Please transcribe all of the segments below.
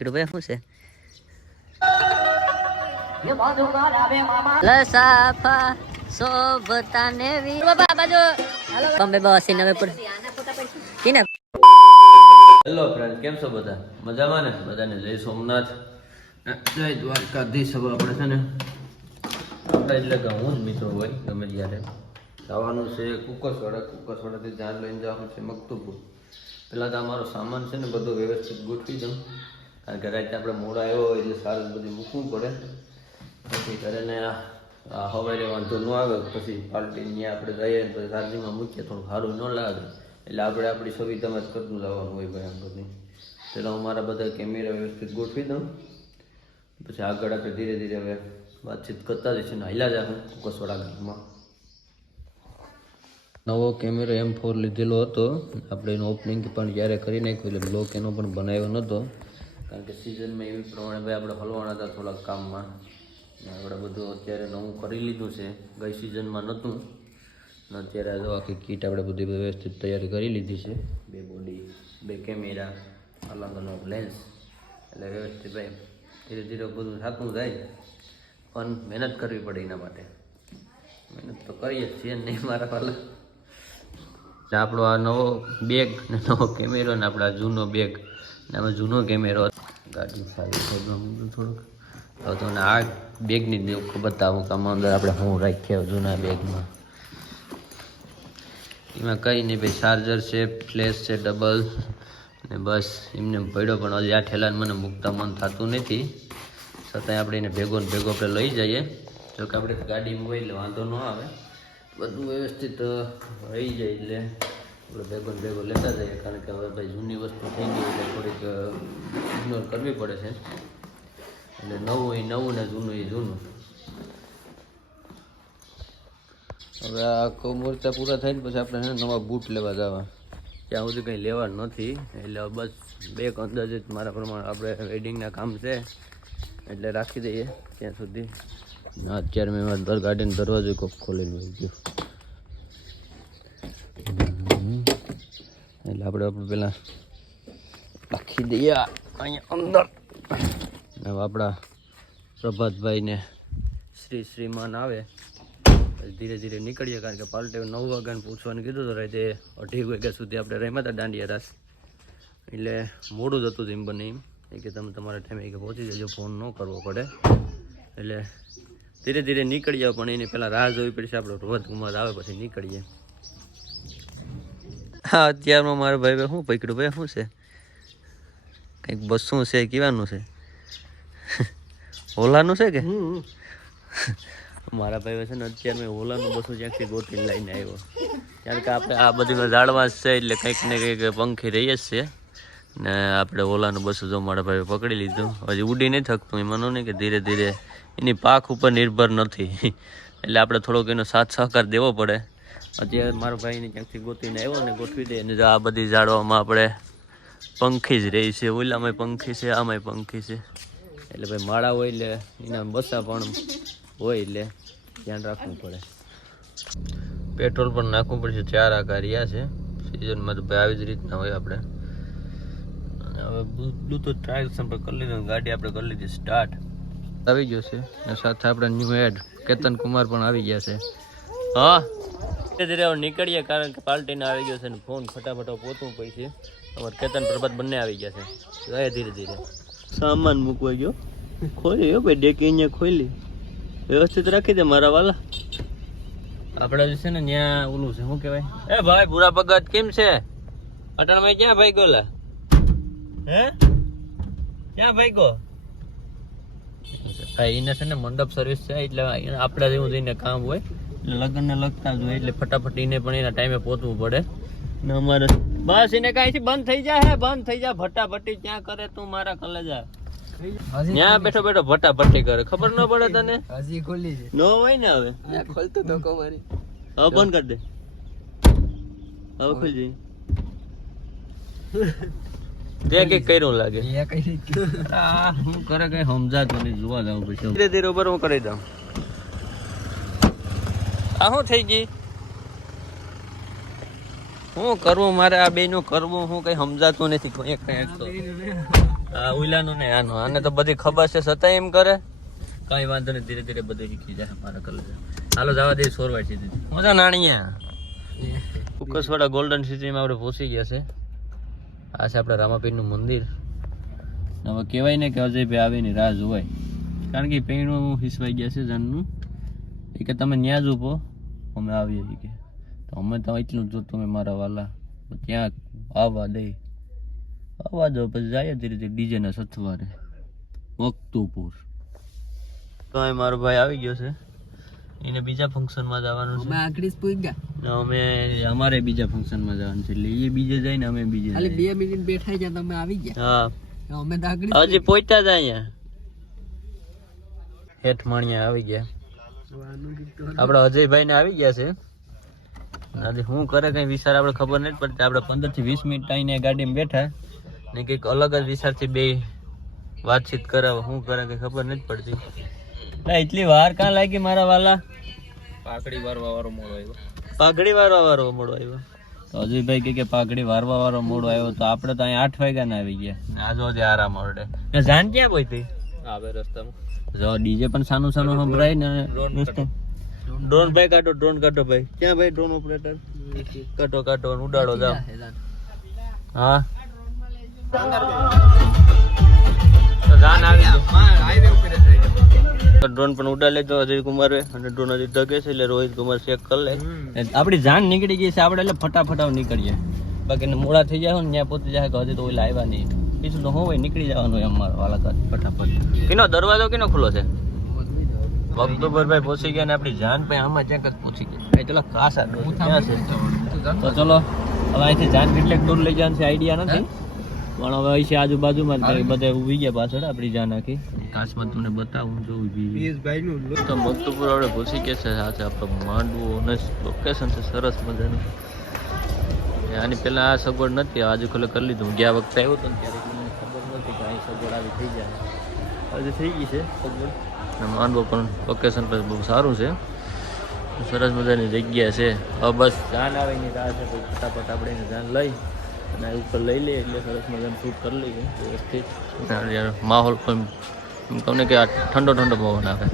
શું છે લસાફા સોબતાને વી બાબા બાજુ હાલો કમ બે બસ નવે પર કિને હેલો ફ્રેન્ડ, કેમ છો બધા? મજામાં ને? બધાને જય સોમનાથ, જય દ્વારકાધીશ. હવે આપણે છે ને આપણે એટલે કે હું જ મિત્રો હોય ગમે ત્યારે જવાનું છે કુકરસવાડાથી જાન લઈને જવાનું છે મકતુપુર. પહેલાં તો અમારો સામાન છે ને બધો વ્યવસ્થિત ગોઠવી દઉં, કારણ કે રાતે આપણે મોડા આવ્યો હોય એટલે સારું બધું મૂકવું પડે. પછી ઘરેને હવારે વાંધો ન આવે, પછી પાર્ટી ત્યાં આપણે જઈએ ને પછી ચાર્જિંગમાં મૂકીએ થોડું સારું ન લાગે, એટલે આપણે આપણી સુવિધામાં જ કરતું જવાનું હોય ભાઈ. આમ બધી પહેલાં હું મારા બધા કેમેરા વ્યવસ્થિત ગોઠવી દઉં, પછી આગળ આપણે ધીરે ધીરે હવે વાતચીત કરતા જઈશું ને હાલ્યા જાય કુકરસવાડા ગામમાં. નવો કેમેરો M4 લીધેલો હતો આપણે, એનું ઓપનિંગ પણ જ્યારે કરી નાખ્યું એટલે બ્લોક એનો પણ બનાવ્યો નહોતો, કારણ કે સિઝનમાં એવી પ્રમાણે ભાઈ આપણે હલવાના હતા થોડાક કામમાં. આપણે બધું અત્યારે નવું કરી લીધું છે, ગઈ સિઝનમાં નહોતું ને અત્યારે જો આખી કીટ આપણે બધી વ્યવસ્થિત તૈયારી કરી લીધી છે. 2 બોડી, 2 કેમેરા, અલગ અલગ લેન્સ, એટલે વ્યવસ્થિત ભાઈ ધીરે ધીરે બધું થતું જાય, પણ મહેનત કરવી પડે એના માટે. મહેનત તો કરીએ જ છીએ નહીં મારા વાલા. આપણો આ નવો બેગ ને નવો કેમેરો ને આપણા જૂનો બેગ ને આમાં જૂનો કેમેરો ગાડી સારી થઈ થોડુંક. હવે તમને આ બેગની બતાવું કે આમાં અંદર આપણે શું રાખ્યા જૂના બેગમાં. એમાં કંઈ નહીં ભાઈ, ચાર્જર છે, ફ્લેશ છે ડબલ ને બસ એમને પડ્યો. પણ હજી આ ઠેલાને મને મૂકતા મન થતું નથી, છતાંય આપણે એને ભેગો ને ભેગો આપણે લઈ જઈએ. જોકે આપણે ગાડીમાં હોય એટલે વાંધો ન આવે, બધું વ્યવસ્થિત રહી જાય એટલે આપણે ભેગો ને ભેગો લેતા જઈએ. કારણ કે હવે ભાઈ જૂની વસ્તુ થઈ ગઈ એટલે થોડીક ઇગ્નોર કરવી પડે છે. એટલે નવું એ નવું ને જૂનું એ જૂનું. હવે આ મોરચા પૂરા થાય ને પછી આપણે નવા બૂટ લેવા જવા, ત્યાં સુધી કંઈ લેવા નથી. એટલે બસ 2 અંદાજિત મારા પ્રમાણે આપણે વેડિંગના કામ છે એટલે રાખી દઈએ ત્યાં સુધી. અત્યારે મેં મારા ગાડીનો દરવાજો કોક ખોલીને વહી ગયો, એટલે આપણે પહેલાં રાખી દઈએ અહીંયા અંદર. હવે આપણા પ્રભાતભાઈને શ્રીમાન આવે ધીરે ધીરે નીકળીએ, કારણ કે પાલટે 9 વાગ્યાને પૂછવાનું કીધું તો રાતે 2:30 વાગ્યા સુધી આપણે રમ્યા હતા દાંડિયા રાસ, એટલે મોડું જ હતું એમ બને એમ કે તમે તમારા ટાઈમે પહોંચી જજો, ફોન ન કરવો પડે. એટલે ધીરે ધીરે નીકળી જાવ, પણ એની પહેલાં રાહ જોવી પડશે. આપણો રોજ ઉમર આવે પછી નીકળીએ. હા, અત્યારમાં મારો ભાઈ શું પકડ્યું ભાઈ? શું છે? કંઈક બસું છે, કહેવાનું છે ઓલાનું છે કે મારા ભાઈ છે ને અત્યારે મેં ઓલાનું બસું જ્યાંથી ગોતીને લઈને આવ્યો, કારણ કે આપણે આ બધી ઝાડવા છે એટલે કંઈક ને કંઈક પંખી રહીએ જ છે ને. આપણે ઓલાનું બસું જો મારા ભાઈ પકડી લીધું, હજી ઉડી નહીં થકતું. એ માનો નહીં કે ધીરે ધીરે એની પાખ ઉપર નિર્ભર નથી, એટલે આપણે થોડોક એનો સાથ સહકાર દેવો પડે. અત્યારે મારો ભાઈને ક્યાંકથી ગોતીને આવ્યો ને ગોઠવી દે ને આ બધી ઝાડવામાં આપણે પંખી જ રહી છે. ઓલામાંય પંખી છે, આમાંય પંખી છે, એટલે ભાઈ માળા હોય એટલે એના બસા પણ હોય એટલે ધ્યાન રાખવું પડે. પેટ્રોલ પણ નાખવું પડશે. 4 આકા રહ્યા છે સિઝનમાં તો ભાઈ આવી જ રીતના હોય આપણે. હવે બ્લૂટૂથ ટ્રાયલ સંપર્ક કરી લીધો, ગાડી આપણે કરી લીધી સ્ટાર્ટ, આવી ગયો છે. અને સાથે આપણે ન્યૂ હેડ કેતન કુમાર પણ આવી ગયા છે. હા, ધીરે ધીરે હવે નીકળીએ, કારણ કે પાર્ટીને આવી ગયો છે ને ફોન ફટાફટ પહોંચવું પડશે. અમારે કેતન પ્રભાત બંને આવી ગયા છે. જાય ધીરે ધીરે સામાન મૂકવા ગયો, ખોલી ભાઈ ડેકી અહીંયા ખોલી વ્યવસ્થિત રાખી દે મારા વાલા. આપણે જે છે ને ત્યાં ઓલું છે, શું કહેવાય, એ ભાઈ ભૂરા ભગત કેમ છે? અટણમાં ક્યાં ભાઈ ગોલા? હે ક્યાં ભાઈ ગો? ભાઈ એને છે ને મંડપ સર્વિસ છે, એટલે આપણે જેવું જઈને કામ હોય લગ્ન ને લગતા જ હોય, એટલે ફટાફટ એને પણ એના ટાઈમે પહોંચવું પડે ને. અમારે બસ એને કાંઈ બંધ થઈ જાય, બંધ થઈ જાય ભટ્ટાભટ્ટી ક્યાં કરે તું મારા કલેજા? ત્યાં બેઠો બેઠો ભટ્ટાભટ્ટી કરે, ખબર ન પડે તને? હજી ખોલી છે નો હોય ને? હવે ખોલતો તો કમારી, હવે બંધ કરી દે, હવે ખોલી જઈ. તે કઈ કર્યું લાગે, હું કરે કઈ સમજાતું નહીં, જોવા જાઉં પછી ધીરે ધીરે ઉપર હું કરી દઉં. આ શું થઈ ગઈ? શું કરવું મારે આ બે નું કરવું? હું કઈ સમજાતું નથી. આ ઉલાનું ને આનું આને તો બધી ખબર છે છતાં એમ કરે કઈ વાંધો નહીં ધીરે ધીરે બધું શીખી જાય મારા કલર હાલો જવા દે સોરવાય છે મજા નાણીયા કુકસવાડા ગોલ્ડન સિટીમાં આપણે પહોંચી ગયા છે આ છે આપણા રામાપીરનું મંદિર હવે કહેવાય ને કે અજયભાઈ આવીને રાહ જોવાય કારણ કે પૈણું હિસવાઈ ગયા છે જાનનું એ કે તમે ન્યા જ ઊભો અમે આવીએ છીએ કે તો અમે તો એટલું જ જો તમે મારા વાલા ત્યાં આવવા દે આવવા દો પછી જાય ધીરે ધીરે ડીજેના સથવારે મકતુપુર તો અહીં મારો ભાઈ આવી ગયો છે એને બીજા ફંક્શનમાં જવાનું છે અમે અમારે બીજા ફંક્શનમાં જવાનું છે એટલે એ બીજે જાય ને અમે બીજે 2 મિનિટ બેઠા ગયા તમે આવી ગયા હા અમે હજી પહોંચ્યા જ અહીંયા હેઠ માણિયા આવી ગયા આપડા અજયભાઈ ને આવી ગયા છે આજે શું કરે કઈ વિચાર આપણે ખબર નથી પડતી આપણે 15 થી 20 મિનિટ આઈને ગાડીમાં બેઠા ને કંઈક અલગ જ વિચારથી બે વાતચીત કરાવે શું કરે કઈ ખબર નથી પડતી એટલી વાર કાં લાગી મારા વાલા પાઘડી વારવા વાળો મોડો આવ્યો તો અજયભાઈ કે પાઘડી વારવા વાળો મોડો આવ્યો તો આપણે તો અહીંયા 8 વાગ્યા ના આવી ગયા આજો જે આરામ આવડે જાન ક્યાં પહોંચી આવે રસ્તામાં જો ડીજે પણ સાનું સંભળાય ને ડ્રોન ભાઈ કાઢો ભાઈ ક્યાં ભાઈ ડ્રોન ઓપરેટર કાઢો ઉડાડો જાવ હા તો જાન આવી ડ્રોન પણ ઉડા લેતો અજય કુમારે અને ડ્રોન હજી ડગે છે એટલે રોહિત કુમાર ચેક કરી લે આપણી જાન નીકળી ગઈ છે આપણે એટલે ફટાફટ નીકળીએ બાકી મોડા થઈ જાય ને ત્યાં પહોંચી જાય હજી તો ઓલા આવ્યા નહીં બીજું તો હું હોય નીકળી જવાનું હોય અમારો વાલા ફટાફટ કેનો દરવાજો કેનો ખુલ્લો છે ભક્તોભરભાઈ પહોંચી ગયા ને આપણી જાન ભાઈ આમાં ક્યાંક જ પહોંચી ગયા ચલો કાસા ક્યાં છે તો ચલો હવે અહીંથી જાન કેટલેક દૂર લઈ જવાનું છે આઈડિયા નથી પણ હવે અહીં છે આજુબાજુમાં બધા ઉભી ગયા પાછળ આપણી જાન આખી કાચમાં તમને બતાવું જો ઉભી તો ભક્તપુર આપણે પહોંચી ગયા છે આ છે આપણો માંડવો અને લોકેશન છે સરસ મજાનું આની પહેલાં આ સગવડ નથી આજુ ખલે કરી લીધું ગયા વખતે આવ્યો હતો ને ત્યારે મને ખબર નથી કે અહીં સગવડ આવી થઈ જાય હજી થઈ ગઈ છે સગવડ અને માંડવો પણ લોકેશન પર બહુ સારું છે સરસ મજાની જગ્યા છે હવે બસ જાન આવે એની રાહ છે ફટાફટ આપણે એને જાન લઈ અને ઉપર લઈ લઈએ એટલે સરસ મજાનું શૂટ કરી લઈએ વ્યવસ્થિત માહોલ પણ તમને કે આ ઠંડો પવન આવે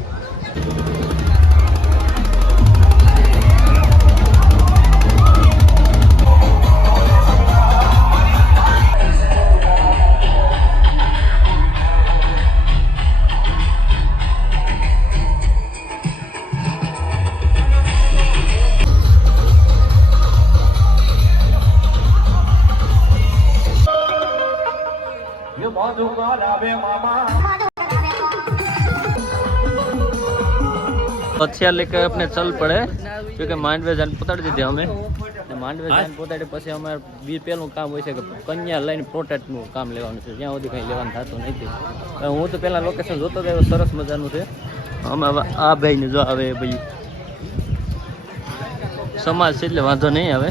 हथियार लेकर अपने चल पड़े क्योंकि मांडवे जान पोताड़ी दीधी અમે मांडवे जान पोताड़ी પછી અમાર બી પેલું કામ હોય છે કે કન્યા લઈને પ્રોટેક્ટ નું કામ લેવાનું છે જ્યાં સુધી કઈ લેવાનું થતું નથી હું તો પેલા લોકેશન જોતો ગયો સરસ મજાનું છે અમે આ ભાઈ ને જો આવે ભાઈ સમાજ છે એટલે વાંધો નહીં આવે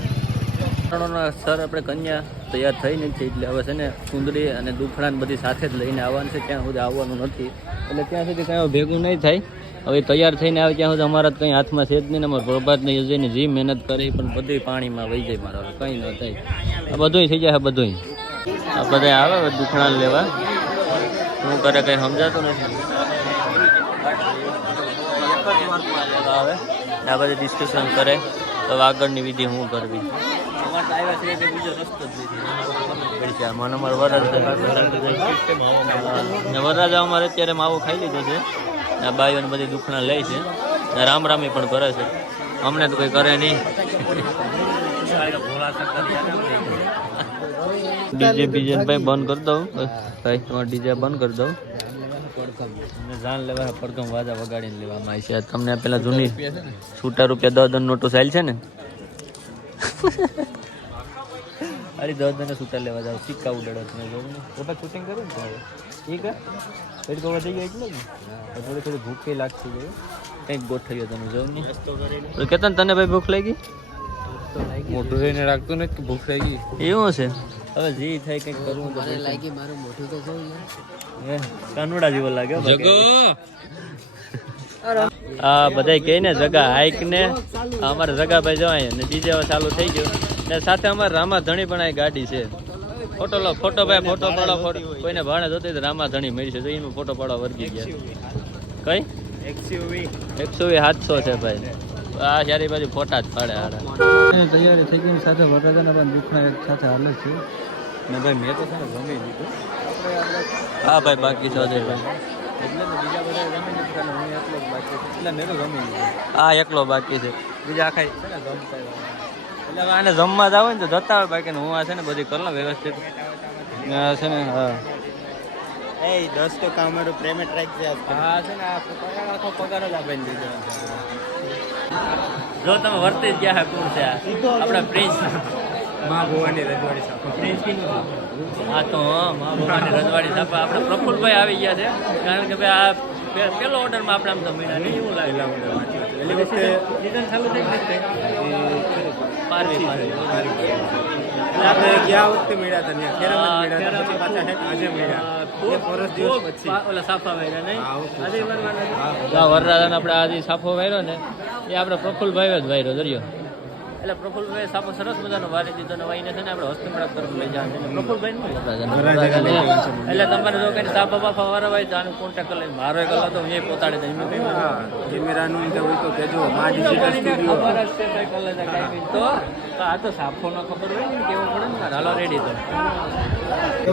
સર આપણે કન્યા તૈયાર થઈ નથી એટલે હવે છે ને સુંદરી અને દુખડા ને બધી સાથે જ લઈને આવવાનું છે ત્યાં સુધી આવવાનું નથી એટલે ત્યાં સુધી કઈ ભેગું નહીં થાય હવે તૈયાર થઈને આવે ત્યાં સુધી અમારા કંઈ હાથમાં છે જ નહીં અમારા પ્રભાતને યોજીને જે મહેનત કરી પણ બધી પાણીમાં વહી જાય મારા કંઈ ન થાય આ બધું થઈ જાય બધું આ બધા આવે દુખડા લેવા શું કરે કંઈ સમજાતું નથી આવે આ બધી ડિસ્કશન કરે તો આગળની વિધિ શું કરવી આવ્યા છે કે બીજો રસ્તો જ નથી મને અમારે વરરાજા અમારે અત્યારે માવો ખાઈ લીધો છે આ બાઈઓને બધી દુખણા લે છે રામ રામી પણ કરે છે અમને તો કંઈ કરે નહીં ડીજે બીજે ભાઈ બંધ કરી દઉં ભાઈ તમારે ડીજે બંધ કરી દઉં જાન લેવા પડઘમ વાજા વગાડીને લેવામાં આવી છે તમને પેલા જૂની છૂટા રૂપિયા 10 નોટો ચાલ છે ને અરે 10 છૂટા લેવા જાવ સિક્કા ઉડાડો તમે જોયું શૂટિંગ કર્યું ને ઠીક પેટ તો વધી ગયો એટલે ને થોડી ભૂખ લાગતી ગઈ કંઈક ગોઠવ્યો તમે જોયું નહીં કેતન તને ભાઈ ભૂખ લાગી મોટું થઈને રાખતું ને ભૂખ લાગી એવું છે હવે જે થાય કંઈક કરવું તો લાગી મારું મોઢું તો જોયું કાનુડા જેવો લાગ્યો હા બધા કહે ને જગા હાઈક ને અમારે જગાભાઈ જવાય ને ડીજે ચાલુ થઈ ગયો ને સાથે અમારે રામા ધણી પણ આ ગાડી છે ફોટો લો, ફોટો ભાઈ, ફોટો પાડો, ફોટો. કોઈને ભાણે જોતી તો રામા ધણી મળી છે, તો એનું ફોટો પાડવા વર્ગી ગયા. કઈ એક્સયુવી 700 છે ભાઈ. આ ચારી બાજુ ફોટા જ પાડે. તૈયારી થઈ ગઈ સાથે વરરાજાના પણ દુખના એક સાથે હાલે છે ને ભાઈ મેં તો છે ને જમી લીધું. હા ભાઈ બાકી છે અજયભાઈ. એટલે તો બીજા બધા જમી લીધું હું એકલો જ બાકી છે એટલે મેં તો જમી લીધું. આ એકલો બાકી છે, બીજા આખા છે ને જમતા એટલે હવે આને જમવા જાવ ને તો જતા હોય બાકી હું આ છે ને બધી કરી લઉં વ્યવસ્થિત છે ને. હા એ દોસ્તો કામરું પ્રેમે ટ્રેક છે હા છે ને આખો પગાર જ આપીને દીધો. જો તમે વર્તી જ ગયા કોણ છે આપણા પ્રિન્સ માં ભુવાની રજવાડી સાપા પ્રિન્સ હા તો મા ભવાની રજવાડી સાપા આપણે પ્રફુલભાઈ આવી ગયા છે. કારણ કે ભાઈ આ પેલો ઓર્ડરમાં આપણે આમ તો મહિના નહીં એવું લાગે. એટલે વખતે સીઝન ચાલુ થઈ ગઈ પારવી આપણે ગયા વખતે મળ્યા હતા ત્યાં ખેરામાં મળ્યા હતા પછી પાછા આજે મળ્યા એક વર્ષ દિવસ પછી ઓલા સાફા વાયરા નહીં વરરાજાને આપણે આજે સાફો વાયરો ને એ આપણે પ્રફુલભાઈ જ વાયરો દરિયો. એટલે પ્રફુલભાઈ સાપો સરસ મજાનો વારી દીધો ને વાઈને છે ને આપણે હસ્તમેળાપ તરફ લઈ જવાનું છે. પ્રફુલભાઈ એટલે તમારે જો કઈ સાપા બાફા વાળા હોય તો આનો કોન્ટેક્ટ કરી લઈને મારો એક કલાક તો હું એ પોતાડે દઉં. કેમેરાનું હોય તો કહેજો માં ડિજિટલ સ્ટુડિયો ખબર જ છે કઈ કલર કાંઈ તો આ તો સાફો ન ખબર હોય ને કેવું પડે ને. હાલો રેડી તો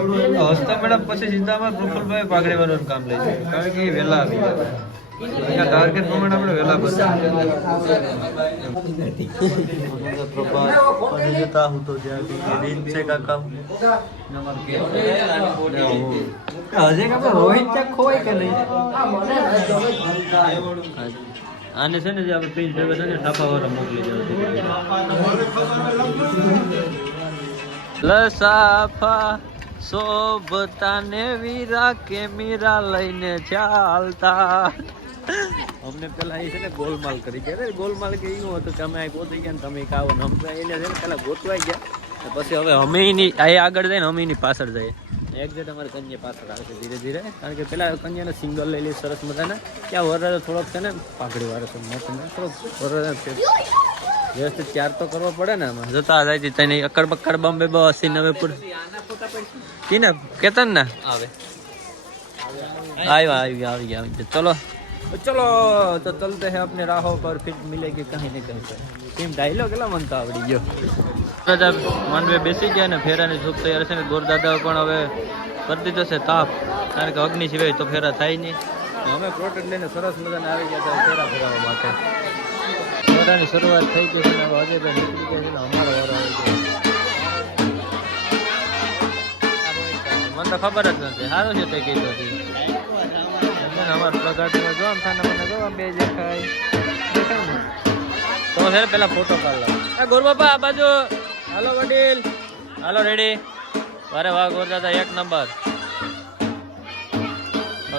હસ્તા મેડમ પછી સીધા અમારે પ્રફુલભાઈ પાઘડી વાળાનું કામ લઈ જાય કારણ કે એ વહેલા આવી જાય. અહીંયા ટાર્ગેટ પ્રમાણે આપણે વહેલા બનતા હું તો જ્યાં છે કાકા હજી આપણે રોહિત ચેક ખોવાય કે નહીં. આને છે ને જે આપણે પ્રિન્સ ભેગા છે ને સાફાવાળા મોકલી દેવા. સાફા શોભતાને વીરા કેમેરા લઈને ચાલતા. અમને પેલા એ છે ને ગોલમાલ કરી ગયા. ગોલમાલ કે એવું હતું કે અમે અહીં પહોંચી ગયા ને તમે કાવો ને અમે એને છે ને પેલા ગોતવાઈ ગયા પછી હવે અમે એની આગળ જાય ને અમે એની પાછળ જાય. એક્ઝેક્ટ અમારે કન્યા પાછળ આવશે ધીરે ધીરે. કારણ કે પેલા કન્યાને સિંગલ લઈ લે સરસ મજાના. ત્યાં વરરાજો થોડોક છે ને પાઘડી વાળો છે મોટો થોડોક વરરાજો વ્યવસ્થિત ત્યાર તો કરવો પડે ને. આમાં જતા જાય તને અકડ બકડ બોમ્બે 80-90 કી ને કેતન ને આવે આવી ગયા. चलो तो चलते हैं अपने राहों पर फिर मिलेगी कहीं न कहीं पर. ટીમ ડાયલોગ કેટલા મન તો આવડી ગયો. માનવે બેસી ગયા ને ફેરાની સૂપ તૈયાર છે ને. ગોરદાદા પણ હવે કરી દીધો છે તાપ કારણ કે અગ્નિ સિવાય તો ફેરા થાય નહીં. અમે પ્રોટેક્ટ લઈને સરસ મજાને આવી ગયા હતા ફેરા ફેરવા માટે. ફેરાની શરૂઆત થઈ ગઈ છે ને હવે અજયભાઈ નીકળી ગયા છે ને અમારો વારો આવી ગયો. મને તો ખબર જ નથી. સારું છે તે કીધું હતું અમારે પ્રગાટીમાં જો આમ થાને મને જો આમ બે દેખાય ને તો છે પેલા ફોટો પાડ લો. ગોર બાપા આ બાજુ હાલો વડીલ હાલો રેડી. વારે વાહ ગોરદાદા એક નંબર.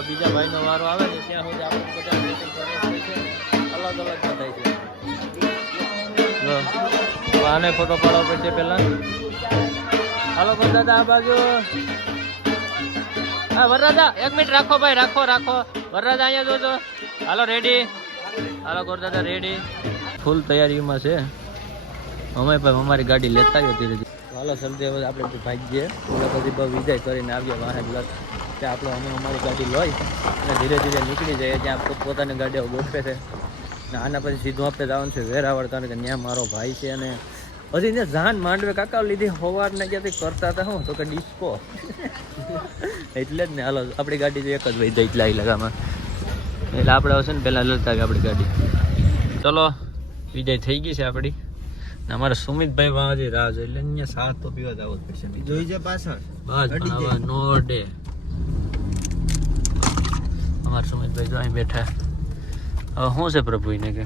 બીજા ભાઈનો વારો આવે ને ત્યાં સુધી આપણે બધા અલગ અલગ થાય છે. આને ફોટો પાડવો પડશે પેલા. હાલો ગોરદાદા આ બાજુ. હા વરરાજા એક મિનિટ રાખો ભાઈ રાખો વરરાજા અહીંયા જોજો. હાલો રેડી હાલો ગોરદાદા રેડી. ફૂલ તૈયારીમાં છે અમે ભાઈ અમારી ગાડી લેતા આવ્યો ધીરે ધીરે. હાલો સરદે હવે આપણે ભાગીએ પછી વિદાય કરીને આવીએ વાહે પ્લસ કે આપણે અમે અમારી ગાડી લઈ અને ધીરે ધીરે નીકળી જઈએ. ત્યાં પોતાની ગાડીઓ ગોઠવે છે ને આના પછી સીધું આપણે જવાનું છે વેરાવળ. કારણ કે ત્યાં મારો ભાઈ છે અને હજી ત્યાં જાન માંડવે કાકા લીધી સવારને ક્યાંથી કરતા હતા હું તો કે ડિસ્કો એટલે જ ને. હાલો આપણી ગાડી તો એક જ વહી જાય એટલા ઇલાકામાં એટલે આપણે હશે ને પહેલાં લડતા કે આપણી ગાડી. ચલો વિદાય થઈ ગઈ છે આપણી. અમારા સુમિતભાઈ હજી રાહ જોઈ એટલે અહીંયા સાત તો પીવા જવો જ પડશે. જોઈ છે પાછળ બસ નો ડે. અમારા સુમિતભાઈ જો અહીં બેઠા. હવે શું છે પ્રભુ એને કે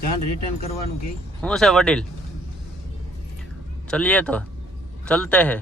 ધ્યાન રિટર્ન કરવાનું કે શું છે વડીલ ચલીએ તો ચલતે હે.